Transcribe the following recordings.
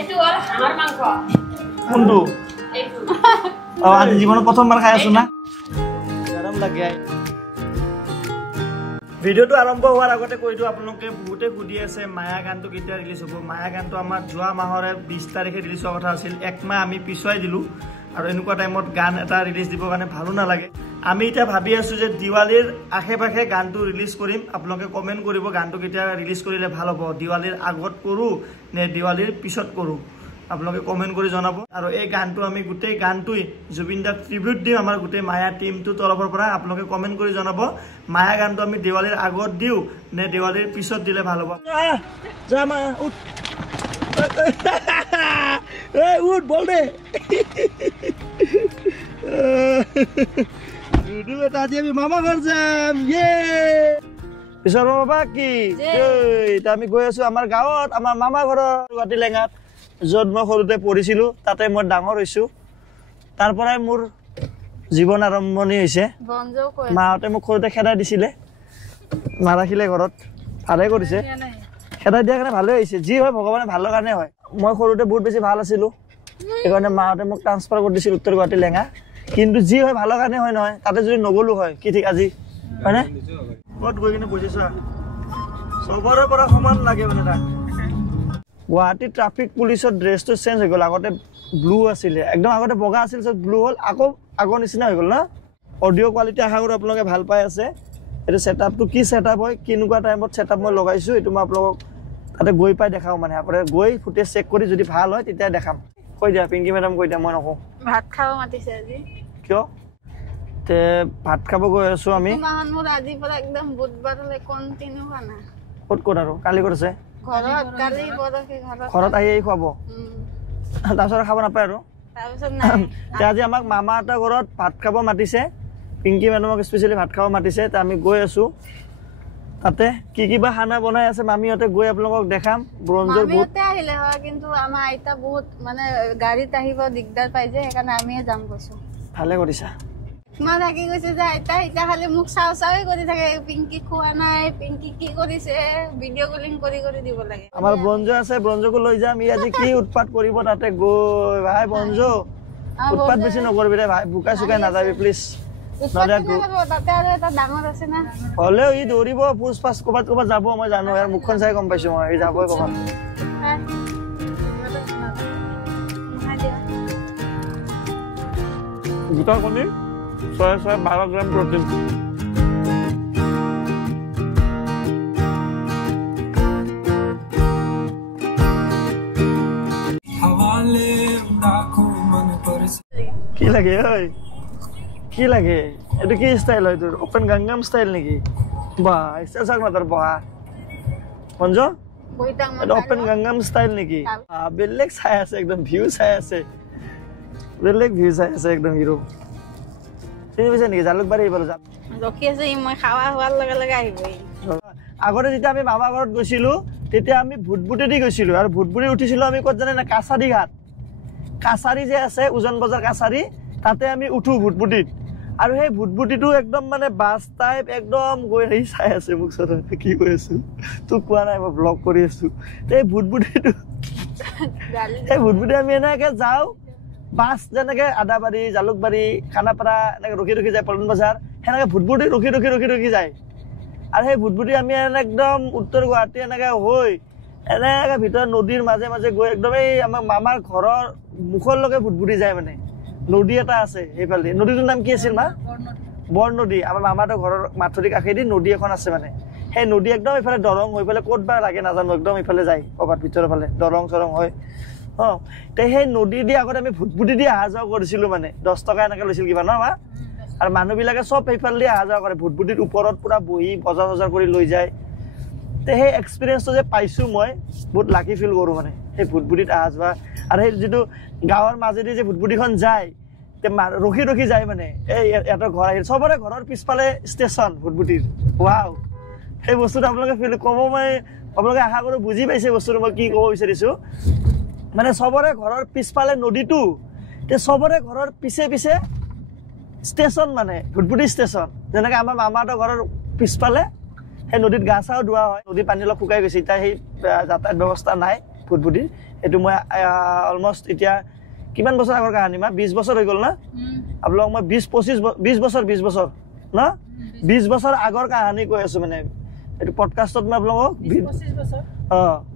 এটো আৰ হাঁহৰ মাংস কোনটো এইটো আজি জীবনত প্ৰথমবাৰ খাই আছো না গৰম লাগে ভিডিওটো আৰম্ভ হোৱাৰ আগতে কৈ দিও আপোনালোকে বহুতে সুধি আছে মায়া গানটো কেতিয়া ৰিলিজ হ'ব মায়া গানটো আমাৰ যোৱা মাহৰে 20 তাৰিখে ৰিলিজ হোৱাৰ কথা আছিল এক মাহ আমি পিছুৱাই দিলো আৰু এনেকুৱা টাইমত গান এটা ৰিলিজ দিব কাৰণে ভালো নালাগে আমি এটা ভাবি আছো যে দিৱালীৰ আখে-পাখে গানটো ৰিলিজ কৰিম আপোনালোকে কমেন্ট কৰিব গানটো কেতিয়া ৰিলিজ কৰিলে ভাল হ'ব দিৱালীৰ আগত কৰো নে দিৱালীৰ পিছত কৰো আপোনালোকে কমেন্ট কৰি জনাব আৰু এই গানটো আমি গোটেই গানটোই জুবিন দাক ট্ৰিবিউট দিম আমাৰ গোটেই মায়া টিমটো তৰফৰ পৰা আপোনালোকে কমেন্ট কৰি জনাব মায়া গানটো আমি দিৱালীৰ আগত দিও নে দিৱালীৰ পিছত দিলে ভাল হ'ব যা মা উঠ এই উঠ বল দে দুদু বেটা আজি আমি মামা ঘৰ যাম ইয়ে পিছৰ বাবা কি এটা আমি গৈ আছো আমাৰ গাঁৱত আমাৰ মামা ঘৰৰ গুৱাহাটী লেঙাত য'ত মই সৰুতে পঢ়িছিলো তাতে মই ডাঙৰ হৈছো তাৰ পৰাই মোৰ জীৱন আৰম্ভণি হৈছে মাহঁতে মোক সৰুতে খেদাই দিছিলে নাৰাখিলে ঘৰত ভালে কৰিছে খেদাই দিয়া কাৰণে ভালে হৈছে যি হয় ভগৱানে ভালৰ কাৰণে হয় মই সৰুতে বহুত বেছি ভাল আছিলো সেইকাৰণে মাহঁতে মোক ট্ৰান্সফাৰ কৰি দিছিল উত্তৰ গুৱাহাটী লেঙা কিন্তু যি হয় ভালৰ কাৰণে হয় নহয় তাতে যদি নগলো হয় কি ঠিক আজি হয়নে ক'ত গৈ কিনে বুজিছা চবৰে পৰা সমান লাগে মানে তাক গুৱাহাটী ট্ৰাফিক পুলিচৰ ড্ৰেছটো চেঞ্জ হৈ গ'ল আগতে ব্লু আছিলে একদম আগতে বগা আছিল সব ব্লু হ'ল আকৌ আগৰ নিচিনা হৈ গ'ল না অডিঅ' কোৱালিটি আশা কৰোঁ আপোনালোকে ভাল পাই আছে এইটো ছেটআপটো কি ছেটআপ হয় কেনেকুৱা টাইমত ছেটআপ মই লগাইছোঁ এইটো মই আপোনালোকক তাতে গৈ পাই দেখাওঁ মানে আপোনাৰ গৈ ফুটেজ চেক কৰি যদি ভাল হয় তেতিয়া দেখাম কৈ দিয়া পিংকি মেডাম কৈ দিয়া মই নকওঁ ভাত খাব মাতিছে আজি কিয় তে ভাত খাব গৈ আছোঁ আমি মোৰ আজি পৰা একদম বুধবাৰলৈ কণ্টিনিউ খানা ক'ত আৰু কালি ক'ত আছে ঘৰত আহি খুৱাব তাৰপিছত খাব নাপায় আৰু আজি আমাক মামা এটা ঘৰত ভাত খাব মাতিছে পিংকি মেডামক স্পেচিয়েলি ভাত খাব মাতিছে তে আমি গৈ আছো তাতে কি কিবা খানা বনাই আছে মামীহঁতে গৈ আপোনালোকক দেখাম ব্ৰঞ্জৰ বহুত আহিলে হয় কিন্তু আমাৰ আইতা বহুত মানে গাড়ীত আহিব দিগদাৰ পাই যে সেইকাৰণে আমিয়ে যাম কৈছো ভালে কৰিছা মই থাকি গৈছে যে আইতা এতিয়া খালি মোক চাই কৰি থাকে পিংকি খোৱা নাই পিংকি কি কৰিছে ভিডিঅ' কলিং কৰি দিব লাগে আমাৰ ব্ৰঞ্জ আছে ব্ৰঞ্জকো লৈ যাম ই আজি কি উৎপাত কৰিব তাতে গৈ ভাই ব্ৰঞ্জ উৎপাত বেছি নকৰিবি দে ভাই বুকাই চুকাই নাযাবি প্লিজ হলেও ই দৌৰিব পুচ পাছ ক'ৰবাত যাব মই জানো ইয়াৰ মুখখন চাই গম পাইছো মই যাবই ক'ৰবাত দুটা কণী 12 গ্ৰাম প্ৰটিন কি লাগে ঐ কি লাগে এইটো কি ষ্টাইল হয় তোৰ ওপেন গাংগাম ষ্টাইল নেকি বা ষ্টাইল চাক না তোৰ বহা মঞ্জু এইটো ওপেন গাংগাম ষ্টাইল নেকি বেলেগ চাই আছে একদম ভিউ চাই আছে বেলেগ ভিউ চাই আছে একদম হিৰো চিনি পাইছে নেকি জালুকবাৰী এইবাৰ যাম ৰখি আছে মই খাৱা হোৱাৰ লগে লগে আহিব আগতে যেতিয়া আমি মামা ঘৰত গৈছিলো তেতিয়া আমি ভুটভুটেদি গৈছিলো আৰু ভুটভুটি উঠিছিলো আমি ক'ত জানে না কাছাৰী ঘাট কাছাৰী যে আছে উজন বজাৰ কাছাৰী তাতে আমি উঠো ভুটভুটিত আৰু সেই ভুটভুটিটো একদম মানে বাছ টাইপ একদম গৈ আহি চাই আছে মোক চত কি কৈ আছো তোক কোৱা নাই মই ব্লগ কৰি আছো এই ভুটভুটিটো এই ভুটভুটি আমি এনেকে যাওঁ বাছ যেনেকে আদাবাৰী জালুকবাৰী খানাপাৰা এনেকে ৰখি যায় পল্টন বজাৰ সেনেকে ভুটভুটি ৰখি যায় আৰু সেই ভুটভুটি আমি একদম উত্তৰ গুৱাহাটী এনেকে হৈ এনেকে ভিতৰত নদীৰ মাজে মাজে গৈ একদম এই আমাৰ মামাৰ ঘৰৰ মুখলৈকে ভুটভুটি যায় মানে নদী এটা আছে সেইফালে নদীটোৰ নাম কি আছিল মা বৰ নদী আমাৰ মামাহঁতৰ ঘৰৰ মাথৰি কাষেদি নদী এখন আছে মানে সেই নদী একদম এইফালে দৰং হৈ পেলাই ক'ত বা লাগে নাজানো একদম এইফালে যায় ক'ৰবাত ভিতৰৰ ফালে দৰং চৰং হয় তে সেই নদী দি আগতে আমি ভুটভুটি দি অহা যোৱা কৰিছিলো মানে 10 টকা এনেকে লৈছিল কিবা ন মা আৰু মানুহবিলাকে চব সেইফালে দি অহা যোৱা কৰে ভুটভুটিৰ ওপৰত পুৰা বহি বজাৰ কৰি লৈ যায় তে সেই এক্সপিৰিয়েঞ্চটো যে পাইছো মই বহুত লাকি ফিল কৰোঁ মানে সেই ভুটভুটিত অহা যোৱা আৰু সেই যিটো গাঁৱৰ মাজেদি যে ভুটভুটিখন যায় তে ৰখি যায় মানে এই এটা ঘৰ আহিল চবৰে ঘৰৰ পিছফালে ষ্টেচন ভুটভুটিৰ ৱাও সেই বস্তুটো আপোনালোকে ফিল ক'ব মই আপোনালোকে আশা কৰোঁ বুজি পাইছে বস্তুটো মই কি ক'ব বিচাৰিছোঁ মানে চবৰে ঘৰৰ পিছফালে নদীটো তে চবৰে ঘৰৰ পিছে ষ্টেচন মানে ভুটভুটি ষ্টেচন যেনেকৈ আমাৰ মামাহঁতৰ ঘৰৰ পিছফালে সেই নদীত গা চাও ধোৱা হয় নদীৰ পানী অলপ শুকাই গৈছে এতিয়া সেই যাতায়াত ব্যৱস্থা নাই ভুটভুটি এইটো মই অলমোষ্ট এতিয়া কিমান বছৰ আগৰ কাহিনী মা 20 বছৰ হৈ গ'ল না আপোনালোক মই 20 বছৰ ন 20 বছৰ আগৰ কাহিনী কৈ আছো মানে এইটো পডকাষ্টত মই আপোনালোকক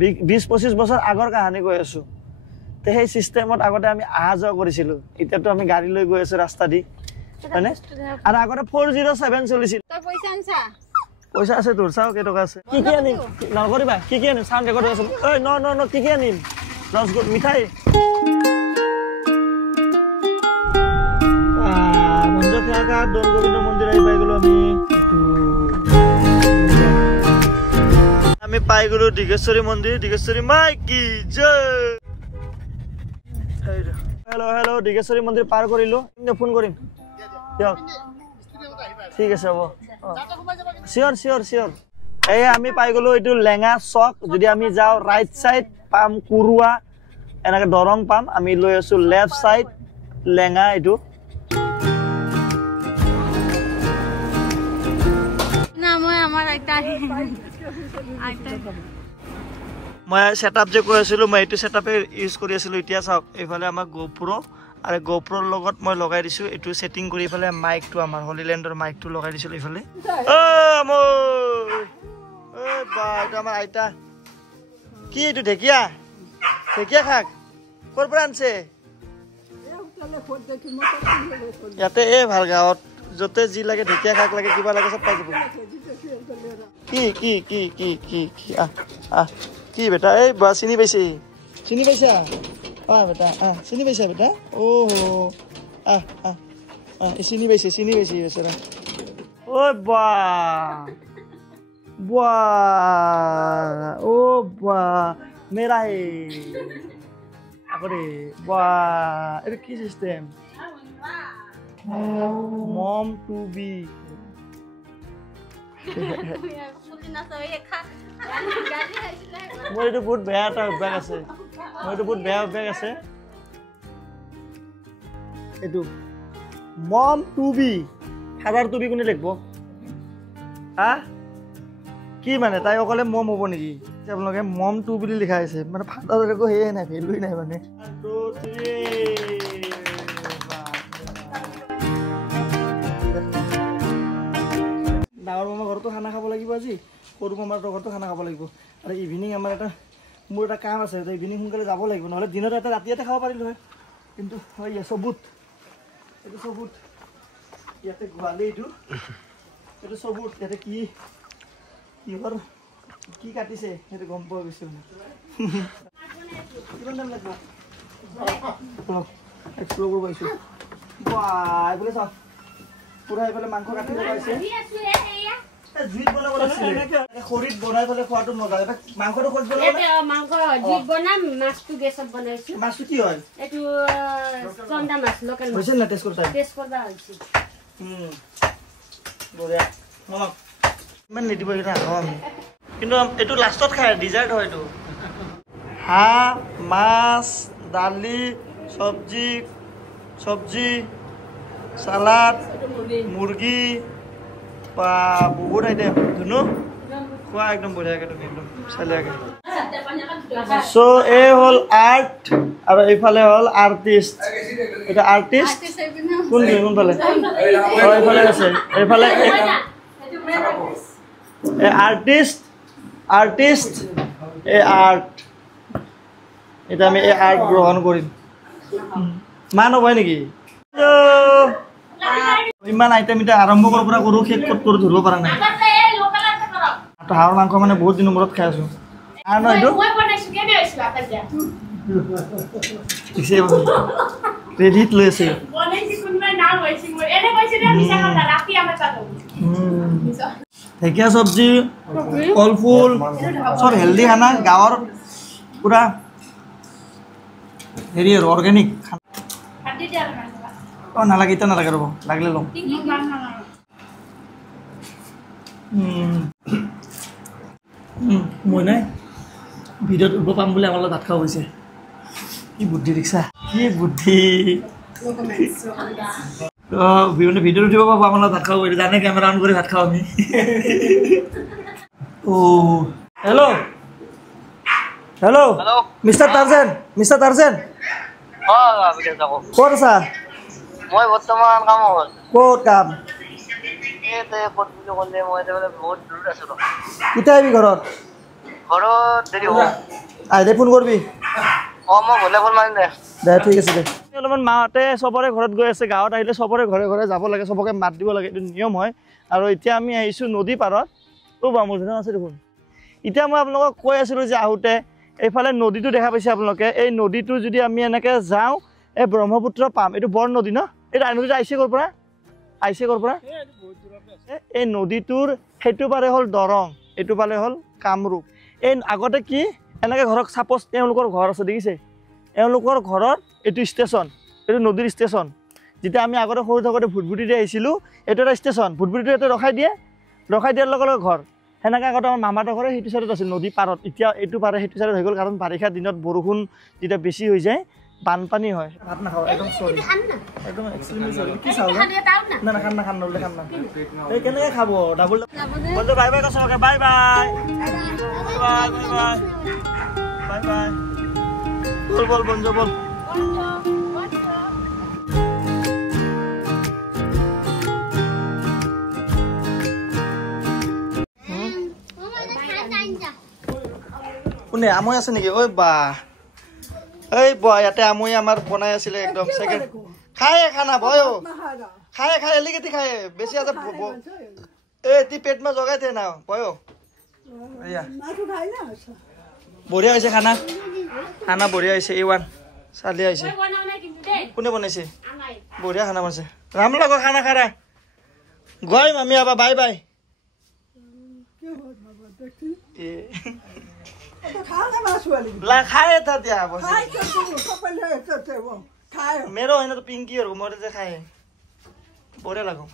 20-25 বছৰ আগৰ কাহিনী কৈ আছো তে সেই সিস্টেমত আগতে আমি আহা যোৱা কৰিছিলো এতিয়াতো আমি গাড়ী লৈ গৈ আছো ৰাস্তা দি হয়নে আৰু আগতে 407 চলিছিল তোৰ পইচা আনছা পইচা আছে তোৰ চাও কেই টকা আছে কি আনিম নকৰিবা কি আনিম সাউন্ড ৰেকৰ্ড হৈ আছে ঐ ন কি আনিম ৰসগোল্লা মিঠাই মঞ্জু খেয়াকা দৌল গোবিন্দ মন্দিৰ আহি পাই গলো আমি পাই গলো ডিগেশ্বৰী মন্দিৰ ডিগেশ্বৰী মাই কি জয় হেল্ল ডিগেশ্বৰী মন্দিৰ পাৰ কৰিলো ফোন কৰিম দিয়ক ঠিক আছে হ'ব চিয়ৰ এই আমি পাই গলো এইটো লেঙা চক যদি আমি যাওঁ ৰাইট সাইড পাম কুৰুৱা এনেকে দৰং পাম আমি লৈ আছো লেফট সাইড লেঙা এইটো না মই আমাৰ আইতা মই সেটআপ যে কৈ আছিলো মই এইটো সেটআপে ইউজ কৰি আছিলো এতিয়া চাওক এইফালে আমাৰ GoPro আৰু GoProৰ লগত মই লগাই দিছো এইটো সেটিং কৰি ইফালে মাইকটো আমাৰ হলিল্যান্ডৰ মাইকটো লগাই দিছিলো ইফালে ও মই ও বা এটা আমাৰ আইতা কি এইটো ঢেকিয়া খাক কৰ পৰা আনছে ইয়াতে এই ভাল গাঁৱত যতে যি লাগে ঢেকিয়া খাক লাগে কিবা লাগে সব পাই যাব কি কি বেটা এই বা চিনি পাইছা বেটা চিনি পাইছা বেটা ওহো চিনি পাইছে বেচাৰা ঐ বা মেৰা হে আকৰে এটা কি সিস্টেম মম টু বি মোৰ এইটো বহুত বেয়া এটা অভ্যাস আছে এইটো mom to be father to be কোনে লিখব হা কি মানে তাই অকলে মম হ'ব নেকি আপোনালোকে মম টু বুলি লিখা আছে মানে ফাদাৰৰ একো সেয়ে নাই ভেলুই নাই মানে ডাঙৰ মামাৰ ঘৰতো খানা খাব লাগিব আজি সৰু মামাৰ ঘৰতো খানা খাব লাগিব আৰু ইভিনিং আমাৰ মোৰ এটা কাম আছে ইভিনিং সোনকালে যাব লাগিব নহ'লে দিনত এটা ৰাতিতে খাব পাৰিলো হয় কিন্তু চবুত ইয়াতে গোৱালি এইটো চবুত ইয়াতে কিহৰ কি কাটিছে সেইটো গম পোৱা গৈছে কিমান দাম লাগিব এক্সপ্ল'ৰ কৰিব আহিছোঁ এইফালে চাওক পুৰা এইফালে মাংস কাটি লগাইছে জুইত বনাব লাগিছিলে খৰিত বনাই পেলাই খোৱাটো মজা মাংসটো খৰিত মাংস জুইত বনাম মাছটো গেছত বনাইছো মাছটো কি হয় এইটো চন্দা মাছ লোকেল হৈছে না টেষ্ট কৰতা হৈছে বঢ়িয়া মলক ইমান নিদিব এটা আমি কিন্তু এইটো লাষ্টত খায় ডিজাৰ্ট হয় এইটো হাঁহ মাছ দালি চব্জি সালাড মুৰ্গী বা বহুত আইটেম ধুনু খোৱা একদম বঢ়িয়াকৈ তুমি একদম চালিয়াকৈ চ' এই হ'ল আৰ্ট আৰু এইফালে হ'ল আৰ্টিষ্ট এটা আৰ্টিষ্ট কোনফালে এইফালে আছে এইফালে আৰ্টিষ্ট এই আৰ্ট এতিয়া আমি এই আৰ্ট গ্ৰহণ কৰিম মান হ'ব নেকি ইমান আইটেম এতিয়া আৰম্ভ কৰাৰ পৰা কৰোঁ শেষ ক'ত কৰোঁ ধৰিব পৰা নাই হাঁহৰ মাংস মানে বহুত দিনৰ মূৰত খাই আছোঁ আৰু ন এইটো ক্ৰেডিট লৈ আছে ঢেকীয়া চব্জি কল ফুল চব হেল্ডি খানা গাঁৱৰ পুৰা হেৰি আৰু অৰ্গেনিক খানা নালাগে এতিয়া নালাগে ৰ'ব লাগিলে ল'ম মই নাই ভিডিঅ'ত উঠিব পাম বুলি আমাৰ লগত ভাত খাব হৈছে কি বুদ্ধি দেখিছা কি বুদ্ধি ভিডিঅ'ত উঠিব পাব আমাৰ লগত ভাত খাব পাৰিছে জানে কেমেৰা অন কৰি ভাত খাওঁ আমি হেল্ল' হেল্ল' মিষ্টাৰ টাৰ্জেন ক'ত আছা মই বৰ্তমান কামত ক'ত কাম বহুত দূৰত আছো কেতিয়া আহিবি ঘৰত দেৰি হ'ব আহিলে ফোন কৰিবি মই গ'লে ফোন মাৰিম দে ঠিক আছে দে অলপমান মাহঁতে চবৰে ঘৰত গৈ আছে গাঁৱত আহিলে চবৰে ঘৰে ঘৰে যাব লাগে চবকে মাত দিব লাগে এইটো নিয়ম হয় আৰু এতিয়া আমি আহিছোঁ নদী পাৰত মোৰ ধুনীয়া আছে দেখোন এতিয়া মই আপোনালোকক কৈ আছিলোঁ যে আহোঁতে এইফালে নদীটো দেখা পাইছে আপোনালোকে এই নদীটো যদি আমি এনেকৈ যাওঁ এই ব্ৰহ্মপুত্ৰ পাম এইটো বৰ নদী ন এই নদীটো আহিছে ক'ৰ পৰা এই নদীটোৰ সেইটো পাৰে হ'ল দৰং এইটো পাৰে হ'ল কামৰূপ এই আগতে কি এনেকৈ ঘৰত ছাপ'জ তেওঁলোকৰ ঘৰ আছে দেখিছে এওঁলোকৰ ঘৰত এইটো ষ্টেচন এইটো নদীৰ ষ্টেচন যেতিয়া আমি আগতে সৰু থাকোঁতে ভুটভুটিতে আহিছিলোঁ এইটো এটা ষ্টেচন ভুটভুটিটো ইয়াতে ৰখাই দিয়াৰ লগে লগে ঘৰ সেনেকৈ আগতে আমাৰ মামাহঁতৰ ঘৰে সেইটো চাইডত আছিল নদী পাৰত এতিয়া এইটো পাৰে সেইটো চাইডত হৈ গ'ল কাৰণ বাৰিষা দিনত বৰষুণ যেতিয়া বেছি হৈ যায় বানপানী হয় ভাত নাখাওঁ একদম চৰি একদম এক্সট্ৰিমলি চৰি কি চাওঁ না খান এই কেনেকৈ খাব ডাবল বন্ধু বাই বাই কৈছোঁ বাই বাই বাই বাই বল বন্ধু বল কোনে আমৈ আছে নেকি ঐ বা এই ইয়াতে আমৈ আমাৰ বনাই আছিলে একদম ছেকেণ্ড খায় খানা বয় খায় এলিগেটি খায় বেছি আছে এই তি পেটમાં জগাই থে না বয় বঢ়িয়া হৈছে খানা বঢ়িয়া হৈছে A1 চালি আহিছে কোনে বনাইছে বঢ়িয়া খানা বনাইছে ৰাম লগৰ খানা খাৰা গৈ মামি আবা বাই বাই खाए था त्या मेरो होइन त पिङ्कीहरूको मरे चाहिँ खाएँ बोरे लगाऊ